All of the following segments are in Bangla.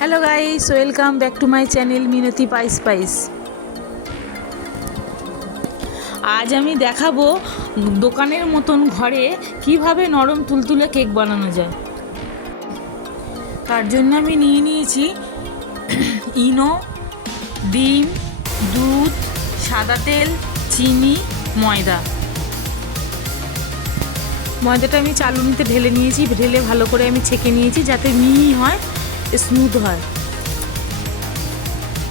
Hello guys, welcome back to my channel Minati spice. আজ আমি দেখাবো দোকানের মতন ঘরে কিভাবে নরম তুলতুলে কেক বানানো যায়। তার জন্য আমি নিয়ে নিয়েছি ইনো, ডিম, দুধ, সাদা তেল, চিনি, ময়দা। ময়দাটা আমি চালুনিতে ঢেলে নিয়েছি, ঢেলে ভালো করে আমি ছেঁকে নিয়েছি যাতে মিহি হয়, স্মুথ হয়।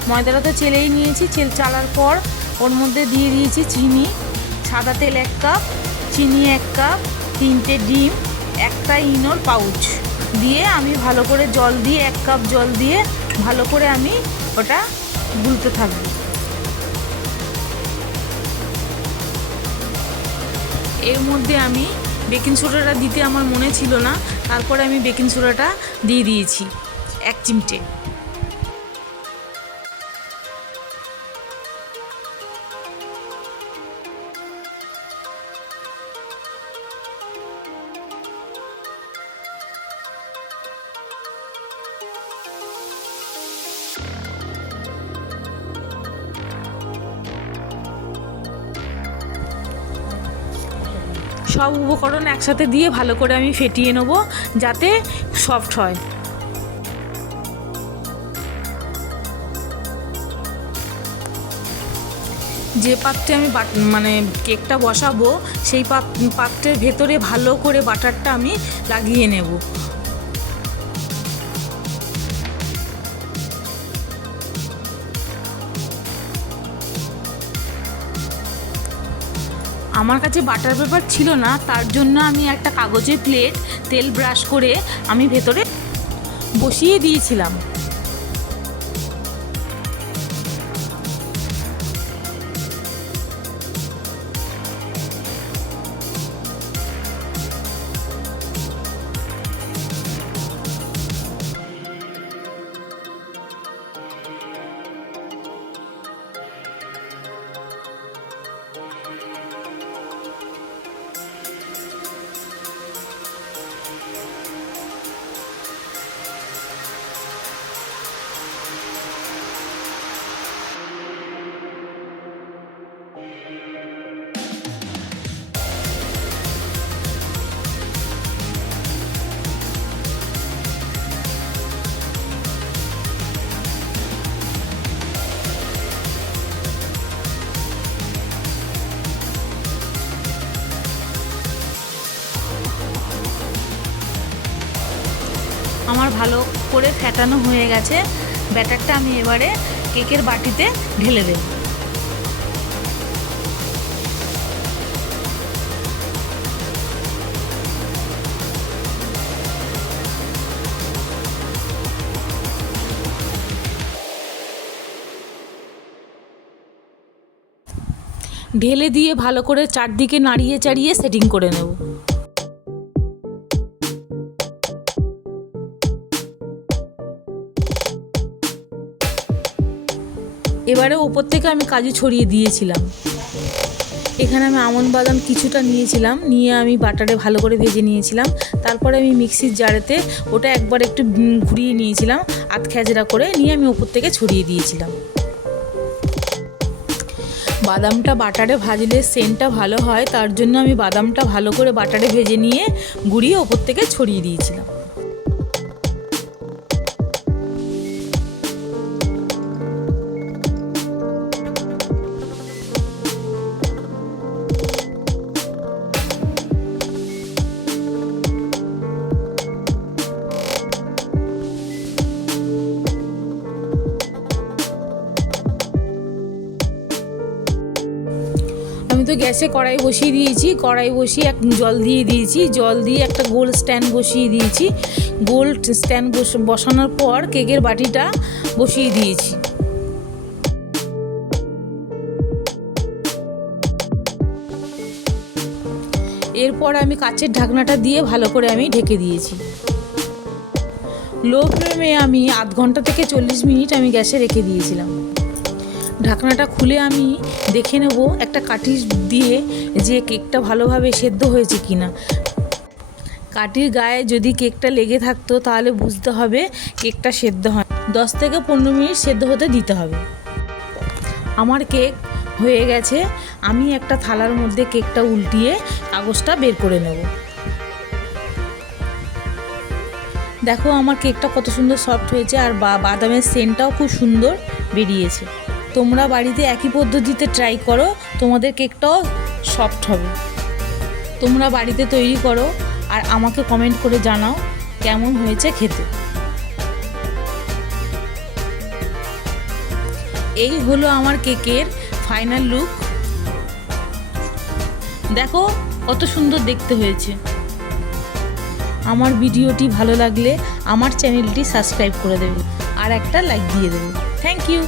ময়দাটা তো চেলেই নিয়েছি, চালার পর ওর মধ্যে দিয়ে দিয়েছি চিনি, সাদা তেল 1 কাপ, চিনি 1 কাপ, 3টে ডিম, একটা ইনোর পাউচ দিয়ে আমি ভালো করে জল দিয়ে 1 কাপ জল দিয়ে ভালো করে আমি ওটা গুলতে থাকবো। এর মধ্যে আমি বেকিং সোডাটা দিতে আমার মনে ছিল না, তারপরে আমি বেকিং সোডাটা দিয়ে দিয়েছি 1 চিমটে। সব উপকরণ একসাথে দিয়ে ভালো করে আমি ফেটিয়ে নেব যাতে সফট হয়। যে পাত্রে আমি কেকটা বসাবো সেই পাত্রের ভেতরে ভালো করে বাটারটা আমি লাগিয়ে নেব। আমার কাছে বাটার পেপার ছিল না, তার জন্য আমি একটা কাগজের প্লেট তেল ব্রাশ করে আমি ভেতরে বসিয়ে দিয়েছিলাম। আমার ভালো করে ফেটানো হয়ে গেছে। ব্যাটারটা আমি এবারে কেকের বাটিতে ঢেলে দেব। ঢেলে দিয়ে ভালো করে চারদিকে নাড়িয়ে চাড়িয়ে সেটিং করে নেব। এবারে ওপর থেকে আমি কাজু ছড়িয়ে দিয়েছিলাম। এখানে আমি আমন্ড বাদাম কিছুটা নিয়েছিলাম, নিয়ে আমি বাটারে ভালো করে ভেজে নিয়েছিলাম। তারপরে আমি মিক্সির জারেতে ওটা একবার একটু ঘুরিয়ে নিয়েছিলাম, খেজরা করে নিয়ে আমি ওপর থেকে ছড়িয়ে দিয়েছিলাম। বাদামটা বাটারে ভাজলে সেন্টটা ভালো হয়, তার জন্য আমি বাদামটা ভালো করে বাটারে ভেজে নিয়ে গুঁড়িয়ে ওপর থেকে ছড়িয়ে দিয়েছিলাম। আমি তো গ্যাসে কড়াই বসিয়ে দিয়েছি, কড়াই বসিয়ে জল দিয়ে দিয়েছি, জল দিয়ে একটা গোল স্ট্যান্ড বসিয়ে দিয়েছি। গোল স্ট্যান্ড বসানোর পর কেকের বাটিটা বসিয়ে দিয়েছি। এরপর আমি কাচের ঢাকনাটা দিয়ে ভালো করে আমি ঢেকে দিয়েছি। লো ফ্লেমে আমি আধ ঘন্টা থেকে 40 মিনিট আমি গ্যাসে রেখে দিয়েছিলাম। ঢাকনাটা খুলে আমি দেখে নেব একটা কাঠি দিয়ে যে কেকটা ভালোভাবে সেদ্ধ হয়েছে কিনা। কাঠির গায়ে যদি কেকটা লেগে থাকতো তাহলে বুঝতে হবে কেকটা সেদ্ধ হয়। 10 থেকে 15 মিনিট সেদ্ধ হতে দিতে হবে। আমার কেক হয়ে গেছে। আমি একটা থালার মধ্যে কেকটা উল্টিয়ে কাগজটা বের করে নেব। দেখো আমার কেকটা কত সুন্দর সফট হয়েছে, আর বাদামের সেন্টটাও খুব সুন্দর বেরিয়েছে। তোমরা বাড়িতে একই পদ্ধতিতে ট্রাই করো, তোমাদের কেকটাও সফট হবে। তোমরা বাড়িতে তৈরি করো আর আমাকে কমেন্ট করে জানাও কেমন হয়েছে খেতে। এই হলো আমার কেকের ফাইনাল লুক। দেখো কত সুন্দর দেখতে হয়েছে। আমার ভিডিওটি ভালো লাগলে আমার চ্যানেলটি সাবস্ক্রাইব করে দেবে আর একটা লাইক দিয়ে দেবে। Thank you.